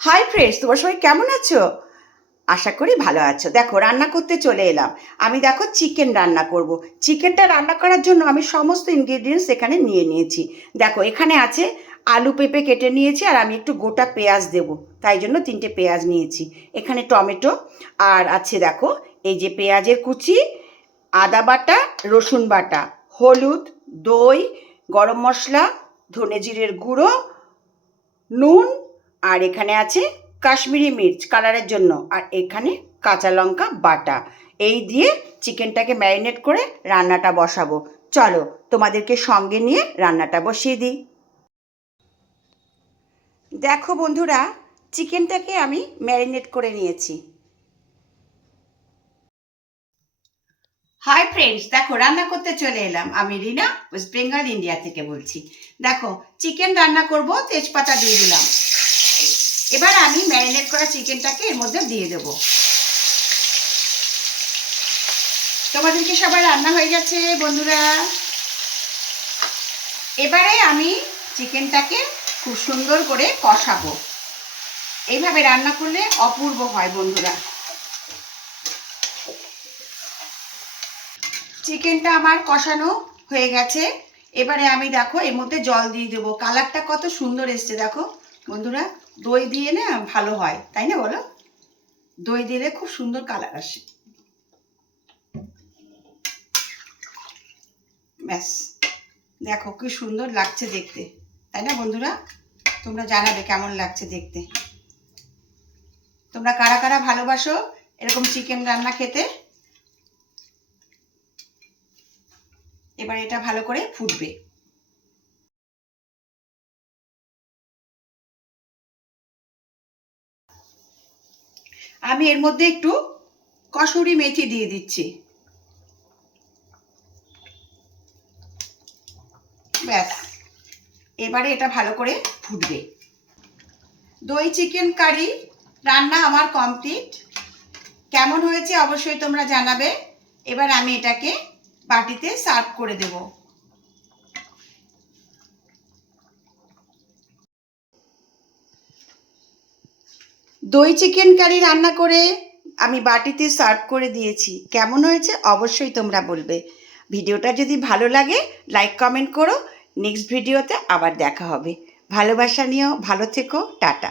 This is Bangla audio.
হাই ফ্রেন্ডস, তোমরা সবাই কেমন আছো? আশা করি ভালো আছো। দেখো, রান্না করতে চলে এলাম। আমি দেখো চিকেন রান্না করব। চিকেনটা রান্না করার জন্য আমি সমস্ত ইনগ্রেডিয়েন্টস এখানে নিয়ে নিয়েছি। দেখো, এখানে আছে আলু পেঁপে কেটে নিয়েছি, আর আমি একটু গোটা পেঁয়াজ দেব, তাই জন্য 3টে পেঁয়াজ নিয়েছি। এখানে টমেটো, আর আছে দেখো এই যে পেঁয়াজের কুচি, আদা বাটা, রসুন বাটা, হলুদ, দই, গরম মশলা, ধনে জিরের গুঁড়ো, নুন, আর এখানে আছে কাশ্মীরি মির্চ কালারের জন্য, আর এখানে কাঁচা লঙ্কা বাটা। এই দিয়ে চিকেনটাকে ম্যারিনেট করে রান্নাটা বসাবো। চলো তোমাদেরকে সঙ্গে নিয়ে রান্নাটা বসিয়ে দিই। দেখো বন্ধুরা, চিকেনটাকে আমি ম্যারিনেট করে নিয়েছি। হাই ফ্রেন্ডস, দেখো রান্না করতে চলে এলাম। আমি রিনা, ওয়েস্ট বেঙ্গল ইন্ডিয়া থেকে বলছি। দেখো, চিকেন রান্না করব, তেজপাতা দিয়ে দিলাম। এবার আমি ম্যারিনেট করা চিকেনটাকে এর মধ্যে দিয়ে দেব। তোমাদেরকে সবার রান্না হয়ে গেছে বন্ধুরা। এবারে আমি চিকেনটাকে খুব সুন্দর করে কষাবো। এইভাবে রান্না করলে অপূর্ব হয় বন্ধুরা। চিকেনটা আমার কষানো হয়ে গেছে। এবারে আমি দেখো এর মধ্যে জল দিয়ে দেবো। কালারটা কত সুন্দর এসছে দেখো বন্ধুরা। দই দিয়ে না ভালো হয়, তাই না বলো? দই দিলে খুব সুন্দর কালার আসে। ব্যাস, দেখো কি সুন্দর লাগছে দেখতে, তাই না বন্ধুরা? তোমরা জানাবে কেমন লাগছে দেখতে। তোমরা কারা কারা ভালোবাসো এরকম চিকেন রান্না খেতে? এবার এটা ভালো করে ফুটবে। আমি এর মধ্যে একটু কসুরি মেথি দিয়ে দিচ্ছি। ব্যাস, এবারে এটা ভালো করে ফুটবে। দই চিকেন কারি রান্না আমার কমপ্লিট। কেমন হয়েছে অবশ্যই তোমরা জানাবে। এবার আমি এটাকে বাটিতে সার্ভ করে দেব। দই চিকেন কারি রান্না করে আমি বাটিতে সার্ভ করে দিয়েছি। কেমন হয়েছে অবশ্যই তোমরা বলবে। ভিডিওটা যদি ভালো লাগে লাইক কমেন্ট করো। নেক্সট ভিডিওতে আবার দেখা হবে। ভালোবাসা নিও, ভালো থেকো, টাটা।